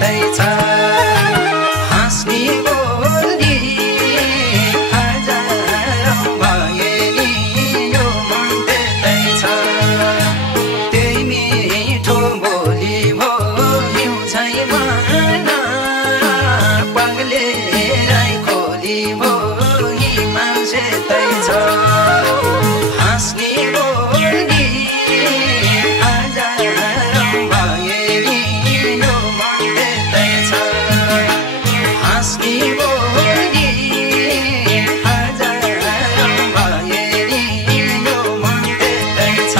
त्यतै छ हाँस्ने बोल्ने हजारौं भए नि यो मन त्यतै छ त्यही मिठो बोली भो हिउँझै मन पगले राई खोली भो मान्छे तै छ हाँस्ने बोल्ने हजारौं भए नि यो मन त्यतै छ हाँस्ने बोल्ने हजारौं भए नि यो मन त्यतै छ